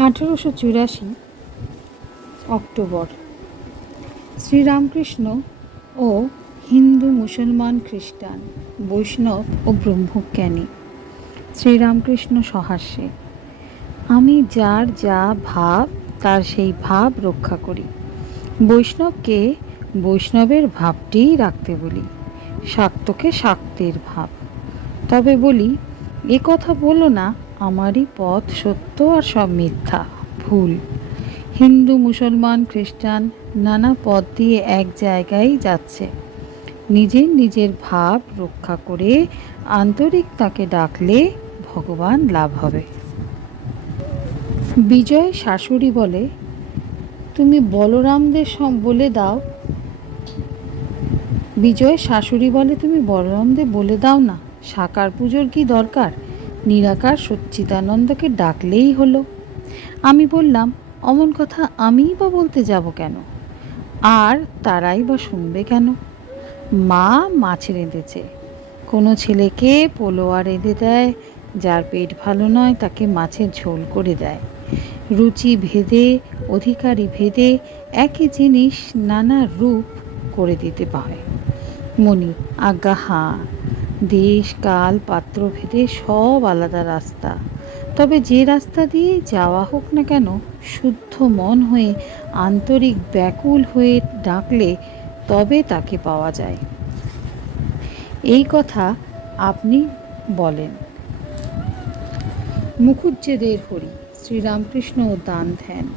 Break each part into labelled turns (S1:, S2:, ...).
S1: আঠেরোশো চুরাশি অক্টোবর শ্রীরামকৃষ্ণ ও হিন্দু মুসলমান খ্রিস্টান, বৈষ্ণব ও ব্রহ্মজ্ঞানী। শ্রীরামকৃষ্ণ সহাস্যে, আমি যার যা ভাব, তার সেই ভাব রক্ষা করি। বৈষ্ণবকে বৈষ্ণবের ভাবটিই রাখতে বলি, শাক্তকে শাক্তের ভাব। তবে বলি, এ কথা বলো না আমারই পথ সত্য আর সব মিথ্যা, ভুল। হিন্দু, মুসলমান, খ্রিস্টান নানা পথ দিয়ে এক জায়গায় যাচ্ছে। নিজের নিজের ভাব রক্ষা করে আন্তরিক তাকে ডাকলে ভগবান লাভ হবে। বিজয় শাশুড়ি বলে, তুমি বলরামদের বলে দাও। বিজয় শাশুড়ি বলে, তুমি বলরামদের বলে দাও না। সাকার পুজোর কি দরকার? নিরাকার সচ্চিদানন্দকে ডাকলেই হলো। আমি বললাম, অমন কথা আমিই বা বলতে যাব কেন? আর তারাই বা শুনবে কেন? মা মাছ রেঁধেছে। কোনো ছেলেকে পোলোয়া রেঁধে দেয়, যার পেট ভালো নয়, তাকে মাছের ঝোল করে দেয়। রুচি ভেদে, অধিকারী ভেদে একই জিনিস নানা রূপ করে দিতে পারে। মনি আজ্ঞা, হাঁ দেশ, কাল পাত্র ভেদে সব আলাদা রাস্তা। তবে যে রাস্তা দিয়ে যাওয়া হোক না কেন, শুদ্ধ মন হয়ে, আন্তরিক ব্যাকুল হয়ে ডাকলে তবে তাকে পাওয়া যায়। এই কথা আপনি বলেন। মুখুজ্জেদের হরি, শ্রীরামকৃষ্ণ ও দান ধ্যান।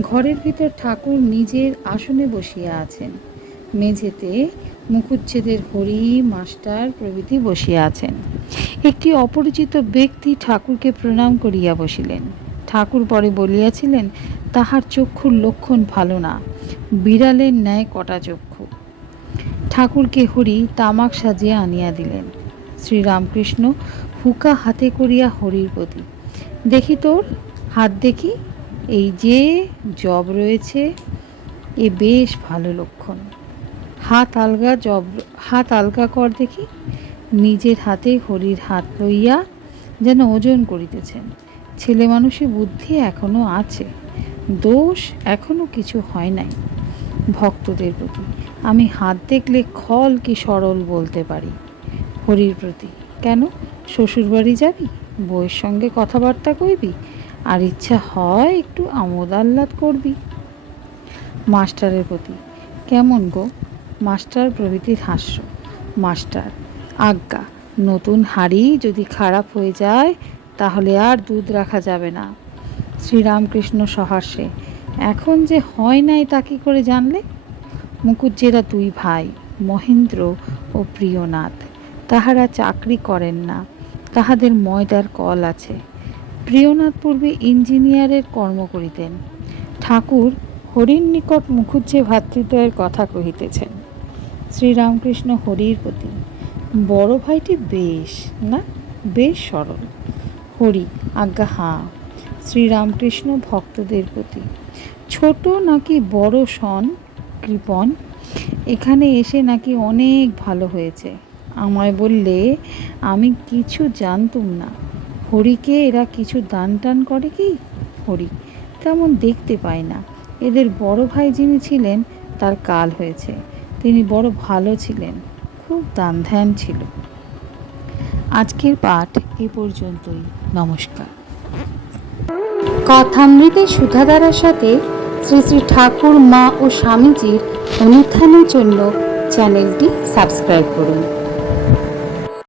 S1: ঘরের ভিতর ঠাকুর নিজের আসনে বসিয়া আছেন। মেঝেতে মুখুচ্ছেদের হরি, মাস্টার প্রভৃতি বসিয়া আছেন। একটি অপরিচিত ব্যক্তি ঠাকুরকে প্রণাম করিয়া বসিলেন। ঠাকুর পরে বলিয়াছিলেন, তাহার চক্ষুর লক্ষণ ভালো না, বিড়ালের ন্যায় কটা চক্ষু। ঠাকুরকে হরি তামাক সাজিয়া আনিয়া দিলেন। শ্রীরামকৃষ্ণ, হুকা হাতে করিয়া হরির প্রতি দেখি তোর, হাত দেখি, এই যে জব রয়েছে, এ বেশ ভালো লক্ষণ। হাত আলগা জব, হাত আলগা কর দেখি। নিজের হাতে হরির হাত লইয়া যেন ওজন করিতেছেন। ছেলে মানুষের বুদ্ধি এখনও আছে, দোষ এখনও কিছু হয় নাই ভক্তদের প্রতি। আমি হাত দেখলে খল কি সরল বলতে পারি? হরির প্রতি, কেন? শ্বশুরবাড়ি যাবি? বউয়ের সঙ্গে কথাবার্তা কইবি? আর ইচ্ছা হয় একটু আমোদ আহ্লাদ করবি? মাস্টারের প্রতি, কেমন গো? মাস্টার প্রভৃতির হাস্য। মাস্টার, আজ্ঞা, নতুন হাড়ি যদি খারাপ হয়ে যায়, তাহলে আর দুধ রাখা যাবে না। শ্রীরামকৃষ্ণ সহাসে এখন যে হয় নাই তা কী করে জানলে? মুকুজ্জেরা দুই ভাই, মহেন্দ্র ও প্রিয়নাথ, তাহারা চাকরি করেন না, তাহাদের ময়দার কল আছে। প্রিয়নাথ পূর্বে ইঞ্জিনিয়ারের কর্ম করিতেন। ঠাকুর হরির নিকট মুখুজ্জে ভ্রাতৃদ্বয়ের কথা কহিতেছেন। শ্রীরামকৃষ্ণ হরির প্রতি। বড় ভাইটি বেশ, না? বেশ সরল। হরি, আজ্ঞা, হাঁ, শ্রীরামকৃষ্ণ ভক্তদের প্রতি। ছোট নাকি বড় সন, কৃপন? এখানে এসে নাকি অনেক ভালো হয়েছে। আমায় বললে, আমি কিছু জানতুম না। হরিকে এরা কিছু দান টান করে কি? হরি, তেমন দেখতে পাই না। এদের বড় ভাই যিনি ছিলেন, তার কাল হয়েছে। তিনি বড় ভালো ছিলেন, খুব দান ধ্যান ছিল। আজকের পাঠ এ পর্যন্তই, নমস্কার। কথামৃতে সুধাধারার সাথে শ্রী শ্রী ঠাকুর, মা ও স্বামীজির অনুত্থানের জন্য চ্যানেলটি সাবস্ক্রাইব করুন।